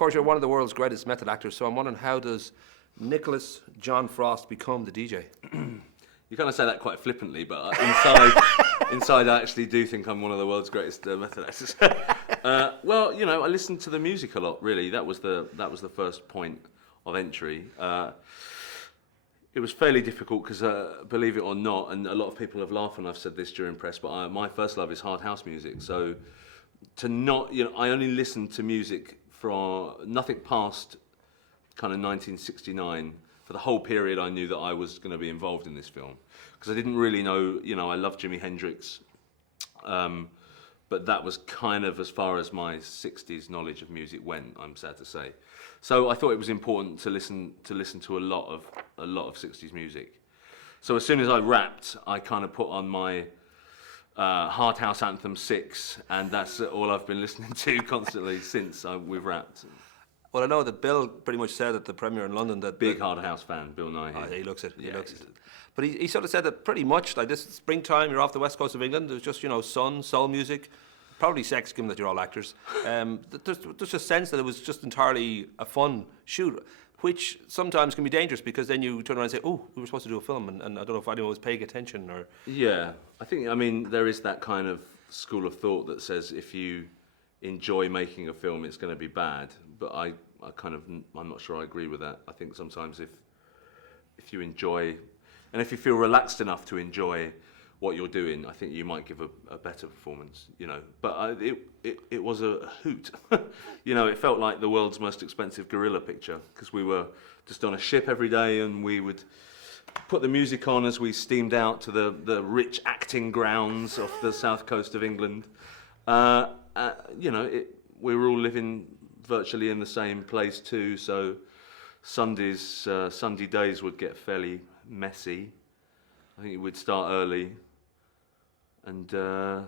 course, you're one of the world's greatest method actors, so I'm wondering, how does Nicholas John Frost become the DJ? You kind of say that quite flippantly, but inside I actually do think I'm one of the world's greatest method actors. Well, you know, I listened to the music a lot. Really, that was the first point of entry. It was fairly difficult because, believe it or not, and a lot of people have laughed when I've said this during press, but my first love is hard house music. So to not, you know, I only listened to music from nothing past kind of 1969. For the whole period, I knew that I was going to be involved in this film, because I didn't really know, you know, I loved Jimi Hendrix, but that was kind of as far as my 60s knowledge of music went, I'm sad to say. So I thought it was important to listen to a lot of 60s music. So as soon as I rapped, I kind of put on my Hard House Anthem 6, and that's all I've been listening to constantly since we've rapped. Well, I know that Bill pretty much said at the premiere in London that... Big Hard House fan, Bill Nye. Oh, he looks it, he looks it. But he sort of said that pretty much, like, this springtime, you're off the west coast of England, there's just, you know, sun, soul music, probably sex, given that you're all actors. There's just a sense that it was just entirely a fun shoot, which sometimes can be dangerous, because then you turn around and say, oh, we were supposed to do a film, and I don't know if anyone was paying attention, or... Yeah, I mean, there is that kind of school of thought that says if you enjoy making a film, it's going to be bad, but I'm not sure I agree with that. I think sometimes if you enjoy, and if you feel relaxed enough to enjoy what you're doing, I think you might give a better performance, you know. But it was a hoot. You know, it felt like the world's most expensive guerrilla picture, because we were just on a ship every day, and we would put the music on as we steamed out to the rich acting grounds off the south coast of England. You know, we were all living virtually in the same place too, so Sunday days would get fairly messy. I think it would start early and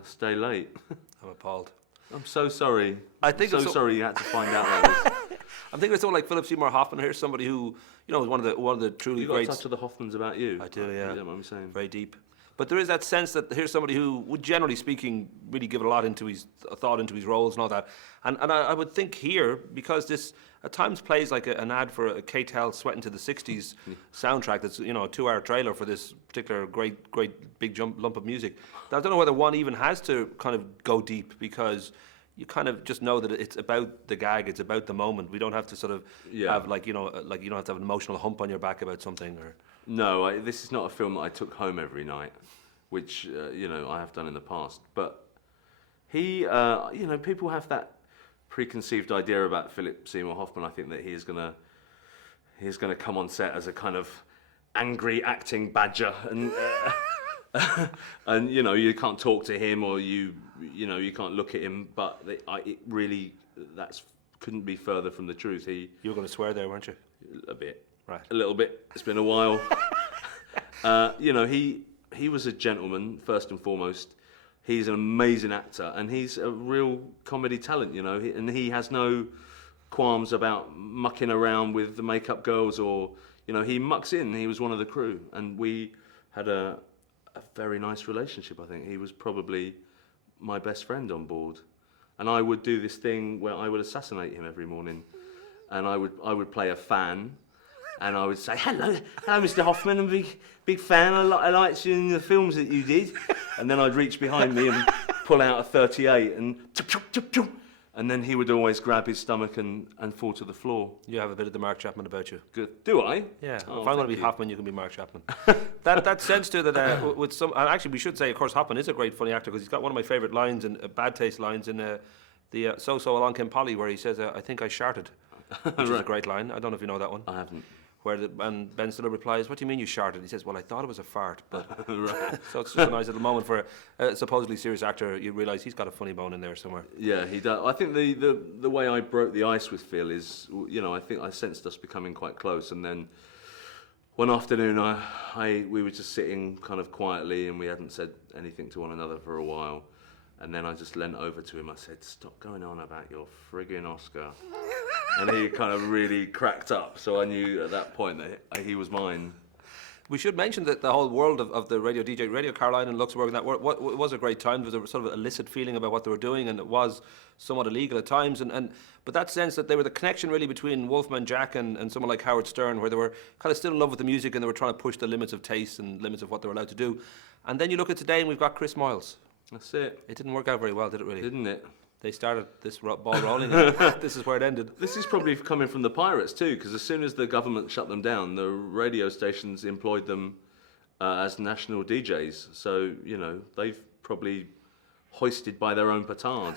stay late. I'm appalled. I'm so sorry. Sorry you had to find out that was. I'm thinking of someone like Philip Seymour Hoffman. Here's somebody who, you know, was one of the truly great... You've got a touch of the Hoffmans about you. I do, yeah. You know what I'm saying? Very deep. But there is that sense that here's somebody who would, generally speaking, really give a lot into his thought into his roles and all that. And I would think here, because this at times plays like an ad for a K-Tel Sweating to the 60s soundtrack that's, you know, a 2-hour trailer for this particular great big lump of music. I don't know whether one even has to kind of go deep, because you kind of just know that it's about the gag, it's about the moment. We don't have to sort of have, like, you know, like you don't have to have an emotional hump on your back about something, or... No, this is not a film that I took home every night, which, you know, I have done in the past. But he, you know, people have that preconceived idea about Philip Seymour Hoffman. I think that he's gonna come on set as a kind of angry acting badger, and and you know, you can't talk to him, or you know, you can't look at him. But it really, couldn't be further from the truth. You were going to swear there, weren't you? A bit. Right. A little bit. It's been a while. You know, he was a gentleman, first and foremost. He's an amazing actor, and he's a real comedy talent, you know, and he has no qualms about mucking around with the makeup girls, or, you know, he mucks in. He was one of the crew, and we had a very nice relationship, I think. He was probably my best friend on board. And I would do this thing where I would assassinate him every morning, and I would play a fan. And I would say, hello, Mr. Hoffman, I'm a big fan. I liked you in the films that you did. And then I'd reach behind me and pull out a 38, and then he would always grab his stomach and fall to the floor. You have a bit of the Mark Chapman about you. Good. Do I? Yeah. If I'm going to be Hoffman, you can be Mark Chapman. that sense too that with some, and actually we should say, of course, Hoffman is a great funny actor, because he's got one of my favourite lines, and bad taste lines in the So Along Came Polly, where he says, "I think I sharted," which is a great line. I don't know if you know that one. I haven't. And Ben Stiller replies, "What do you mean you sharted?" He says, "Well, I thought it was a fart." But right. So it's just a nice little moment for a supposedly serious actor. You realise he's got a funny bone in there somewhere. Yeah, he does. I think the way I broke the ice with Phil is, you know, I think I sensed us becoming quite close, and then one afternoon we were just sitting kind of quietly, and we hadn't said anything to one another for a while. And then I just leant over to him. I said, "Stop going on about your friggin' Oscar." And he kind of really cracked up. So I knew at that point that he was mine. We should mention that the whole world of the radio DJ, Radio Caroline in Luxembourg, and that was a great time. There was a sort of illicit feeling about what they were doing, and it was somewhat illegal at times. But that sense that they were the connection really between Wolfman Jack and someone like Howard Stern, where they were kind of still in love with the music and they were trying to push the limits of taste and limits of what they were allowed to do. And then you look at today and we've got Chris Moyles. That's it. It didn't work out very well, did it really? Didn't it? They started this ball rolling and this is where it ended. This is probably coming from the pirates too, because as soon as the government shut them down, the radio stations employed them as national DJs. So, they've probably hoisted by their own petard.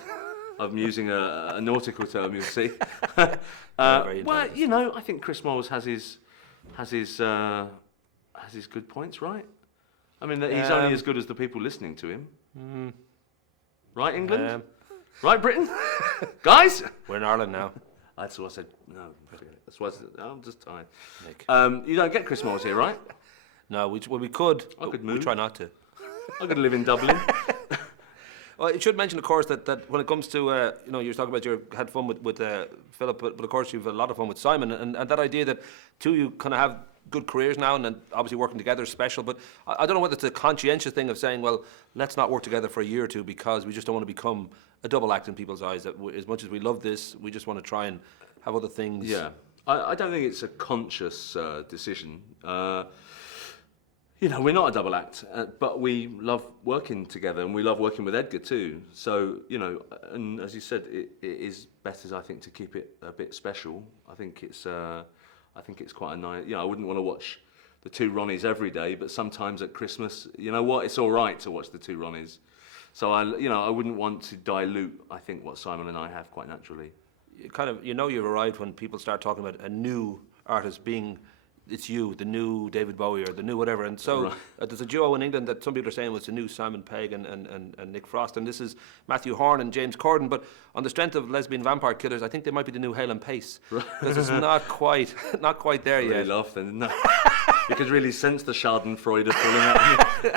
I'm using a nautical term, you'll see. Very well, I think Chris Moyles has his good points, right? I mean, he's only as good as the people listening to him. Right, England? Right, Britain? Guys? We're in Ireland now. That's what I said. No, forget it. That's what I said. I'm just tired. Nick. You don't get Chris Moyles here, right? No, we could. I could We move. try not to. I'm going to live in Dublin. Well, it should mention, of course, that when it comes to, you're talking about you had fun with Philip, but of course you've had a lot of fun with Simon, and that idea that two of you kind of have good careers now, and then obviously working together is special, but I don't know whether it's a conscientious thing of saying, well, let's not work together for a year or two because we just don't want to become a double act in people's eyes, that as much as we love this, we just want to try and have other things. Yeah. I don't think it's a conscious decision. We're not a double act, but we love working together, and we love working with Edgar too. So, and as you said, it is better, I think, to keep it a bit special. I think it's quite a nice. I wouldn't want to watch the two Ronnies every day, but sometimes at Christmas, you know what, it's all right to watch the two Ronnies. So I wouldn't want to dilute, I think, what Simon and I have quite naturally. You've arrived when people start talking about a new artist being. It's you, the new David Bowie or the new whatever. And so Right. There's a duo in England that some people are saying was the new Simon Pegg and Nick Frost. And this is Matthew Horn and James Corden. But on the strength of Lesbian Vampire Killers, I think they might be the new Hale and Pace. Because it's not quite there Really yet. laughed then, didn't I? You could really sense the Schadenfreude falling out of me.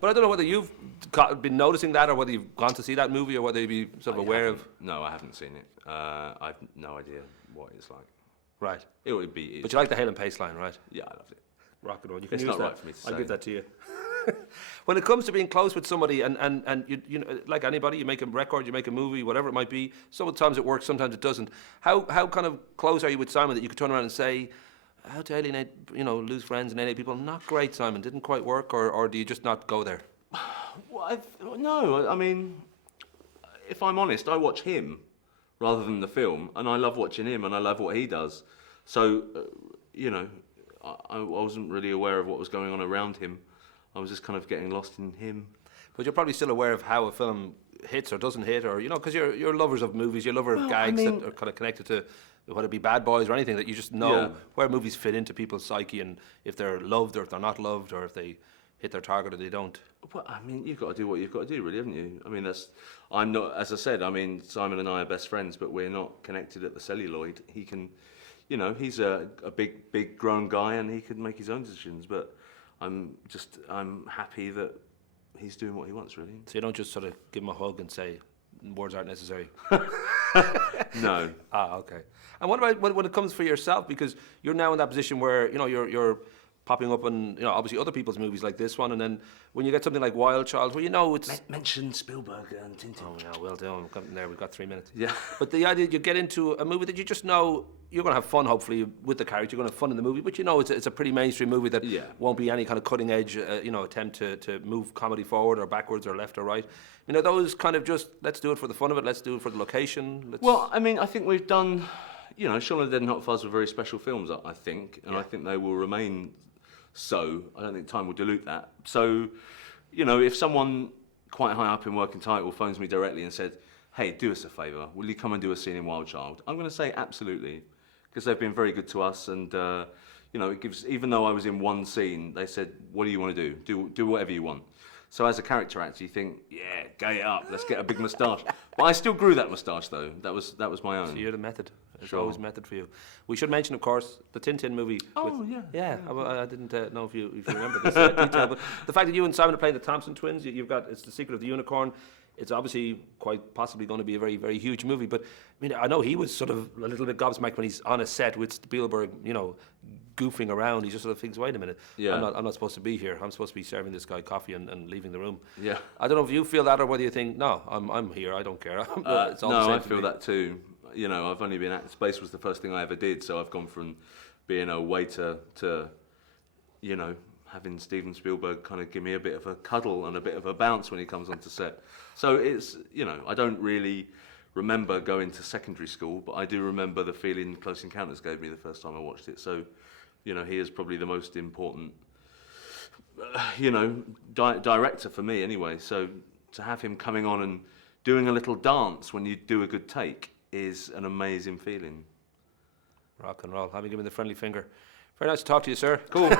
But I don't know whether you've been noticing that or whether you've gone to see that movie or whether you'd be sort of aware of. No, I haven't seen it. I've no idea what it's like. Right. It would be. But you like the Hale and Pace line, right? Yeah, I loved it. Rock and roll. You can It's use not that. right for me to I'll say. give that to you. When it comes to being close with somebody, and you know, like anybody, you make a record, you make a movie, whatever it might be. Sometimes it works, sometimes it doesn't. How kind of close are you with Simon that you could turn around and say, how to alienate, lose friends and alienate people? Not great, Simon. Didn't quite work, or do you just not go there? Well, no, I mean, if I'm honest, I watch him rather than the film, and I love watching him, and I love what he does. So, I wasn't really aware of what was going on around him. I was just kind of getting lost in him. But you're probably still aware of how a film hits or doesn't hit, or because you're lovers of movies, you're lover of gags that are kind of connected to whether it be Bad Boys or anything, that you just know where movies fit into people's psyche and if they're loved or if they're not loved or if they hit their target or they don't. Well, I mean, you've got to do what you've got to do, really, haven't you? I mean, I'm not, as I said, I mean, Simon and I are best friends, but we're not connected at the celluloid. He can, he's a big grown guy and he can make his own decisions, but I'm happy that he's doing what he wants, really. So you don't just sort of give him a hug and say, words aren't necessary? No. Okay. And what about when it comes for yourself? Because you're now in that position where, you're popping up on, obviously other people's movies like this one, and then when you get something like Wild Child, where it's... Mention Spielberg and Tintin. Oh, yeah, well done. I'm coming there. We've got 3 minutes. Yeah. But the idea that you get into a movie that you just know you're going to have fun, hopefully, with the character. You're going to have fun in the movie, but it's a pretty mainstream movie that won't be any kind of cutting edge, attempt to move comedy forward or backwards or left or right. Those kind of just, let's do it for the fun of it. Let's do it for the location. Well, I mean, I think we've done, Shaun of the Dead and Hot Fuzz were very special films, I think, and I think they will remain so. I don't think time will dilute that. So, if someone quite high up in working title phones me directly and said, hey, do us a favour, will you come and do a scene in Wild Child? I'm going to say absolutely, because they've been very good to us, and it gives. Even though I was in one scene, they said, what do you want to do? Do whatever you want. So as a character actor, you think, yeah, gay it up, let's get a big moustache. But I still grew that moustache though. That was my own. So you're the method. It's Sure. always method for you. We should mention, of course, the Tintin movie. Oh, yeah. I didn't know if you remember this detail, but the fact that you and Simon are playing the Thompson twins, it's The Secret of the Unicorn. it's obviously quite possibly going to be a very, very huge movie. But I mean, I know he was sort of a little bit gobsmacked when he's on a set with Spielberg, goofing around. He just sort of thinks, wait a minute, Yeah. I'm not supposed to be here. I'm supposed to be serving this guy coffee and leaving the room. Yeah. I don't know if you feel that or whether you think, no, I'm here. I don't care. It's all the No, same I to feel me. that too. I've only been at Space was the first thing I ever did, so I've gone from being a waiter to, having Steven Spielberg kind of give me a bit of a cuddle and a bit of a bounce when he comes onto set. So it's, I don't really remember going to secondary school, but I do remember the feeling Close Encounters gave me the first time I watched it. So, he is probably the most important, director for me anyway. So to have him coming on and doing a little dance when you do a good take is an amazing feeling. Rock and roll. Having given the friendly finger. Very nice to talk to you, sir. Cool.